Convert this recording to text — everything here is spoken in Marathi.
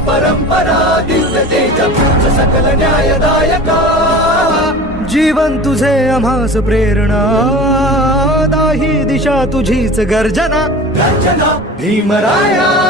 परंपरा दिव्य तेज सकल न्यायदायका. जीवन तुझे आम्हास प्रेरणा दाही दिशा तुझीच गर्जना. गर्जना भीमराया.